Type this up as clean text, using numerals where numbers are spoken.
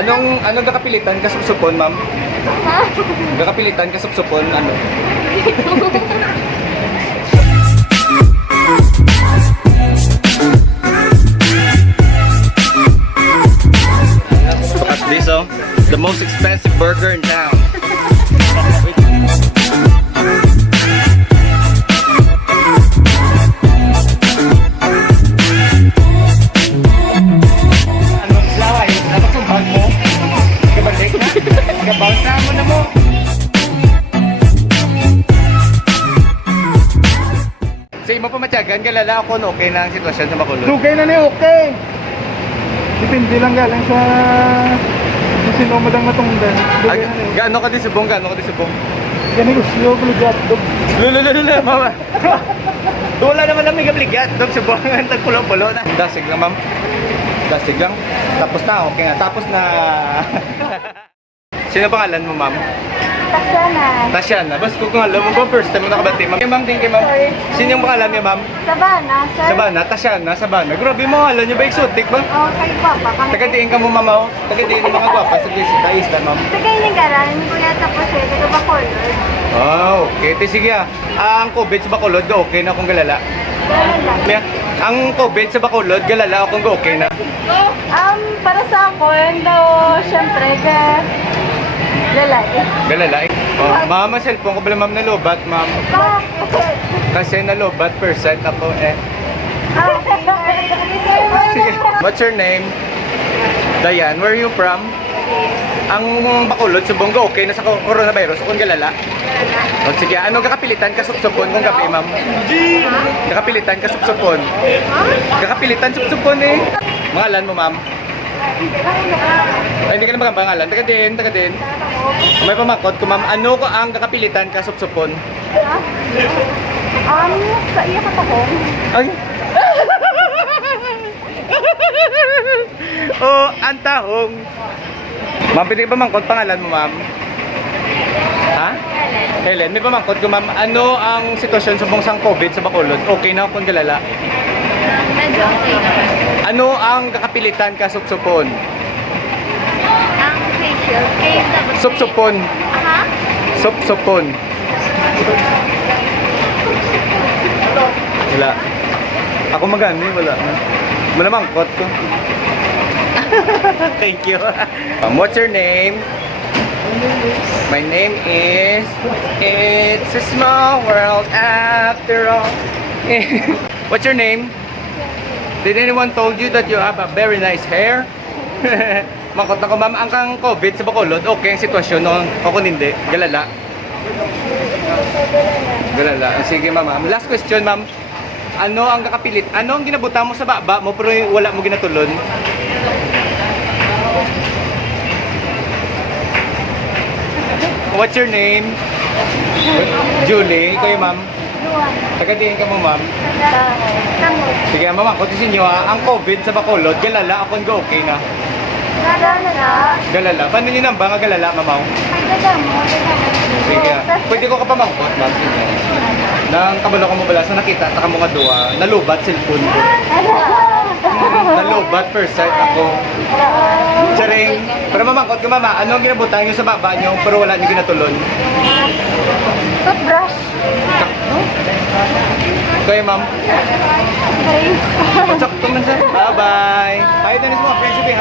Anong kakapilitan kasupsupon, ma'am? Ha? Kakapilitan kasupsupon, ano? Look at this, oh. The most expensive burger in town. Sa imo pa matyagan, galala ako no, okay na ang sitwasyon sa Bacolod. Dugay na ni okay. Depende lang galing sa sino madang matungdan. Dugay na ni. Gaano ka din subong, gaano ka din subong? Gani ko siyo buligat dog. Lulululula, mama. Wala naman ang mga bligat, dog subong ang tagpulo-pulo na. Dasig lang, ma'am. Dasig lang. Tapos na, okay nga. Tapos na. Sino pangalan mo, ma'am? Tasyanan. Tasyana. Basta kung alam mo ba, first time mo nakabati, ma'am. Ma'am, thank you, ma'am. Sino yung pangalan niya, ma'am? Sabana, sir. Sabana, Tasyana, Sabana. Grabe mo, alam niyo ba exotic ba? Okay pa pa. Tagadiin ka mo, mama. Tagadiin ng mga gwapa sa Isla, ma'am. Tagay ni Garan, kuya tapos eh, taga Bacolod. Okay. Sige ah. Ang COVID sa Bacolod, okay na kung galala. Galan lang. Ang COVID sa Bacolod, galala kung okay na. Para sa ako, yun daw, syempre, lalaki. Galala. Mama, cellphone ko pala, ma'am, nalobat, ma'am. Bakit? Kasi nalobat percent ako eh. Sige. What's your name? Dayan, where are you from? Ang Bacolod, Subongo, okay na sa coronavirus kung galala. O sige, ano kakapilitan kasupsupon kung gabi, ma'am? Kakapilitan kasupsupon. Kakapilitan supsupon eh. Pangalan mo, ma'am? Ay, hindi ka na magampangalan. Taga din. May pamakot ko, ma'am. Ano ko ang kakapilitan kasupsupon? Sa iya ka ko. Ay! Oh, ang tahong. Ma'am, pwede ka pamangkot pangalan mo, ma'am? Ha? Helen, may pamangkot ko, ma'am. Ano ang sitwasyon sa bungsang COVID sa Bacolod? Okay na kung galala? Medyo okay naman. Ano ang kakapilitan kasupsupon? Ang facial cake tapos Supsupon. Ha? Supsupon. Wala. Ako magani, wala. Malamangkot ko. Thank you. What's your name? My name is... It's a small world after all. What's your name? Did anyone told you that you have a very nice hair? Mangkot na ko, ma'am. Ang kang COVID sa Bacolod, okay ang sitwasyon no? O kung hindi, galala. Galala. Sige, ma'am. Last question, ma'am. Ano ang kakapilit? Ano ang ginabuta mo sa baba mo pero wala mo ginatulon? What's your name? Julie. Ikaw yung ma'am? Luwan. Tagadiin ka mo, ma'am. Tamot. Sige, ma'am. Ang kotisin nyo ha. Ang COVID sa Bacolod, galala akong go okay na. Galala. Galala. Paano nyo nang ba nga galala, mamaw? Ay, dadamo. Sige. Pwede ko ka pamangkot, ma'am. Sige. Nang kabalo ko mo bala sa nakita, taka mo nga duwa, nalubat cellphone ko. Nalubat per site ako. Charing. Pero mamangkot ko, mama, ano ang ginabutan nyo sa baba nyo pero wala nyo ginatulon? Toothbrush. Kaya, ma'am. Grace. Sakto man siya. Bye-bye. Bye, Dennis mo. Friends, hi.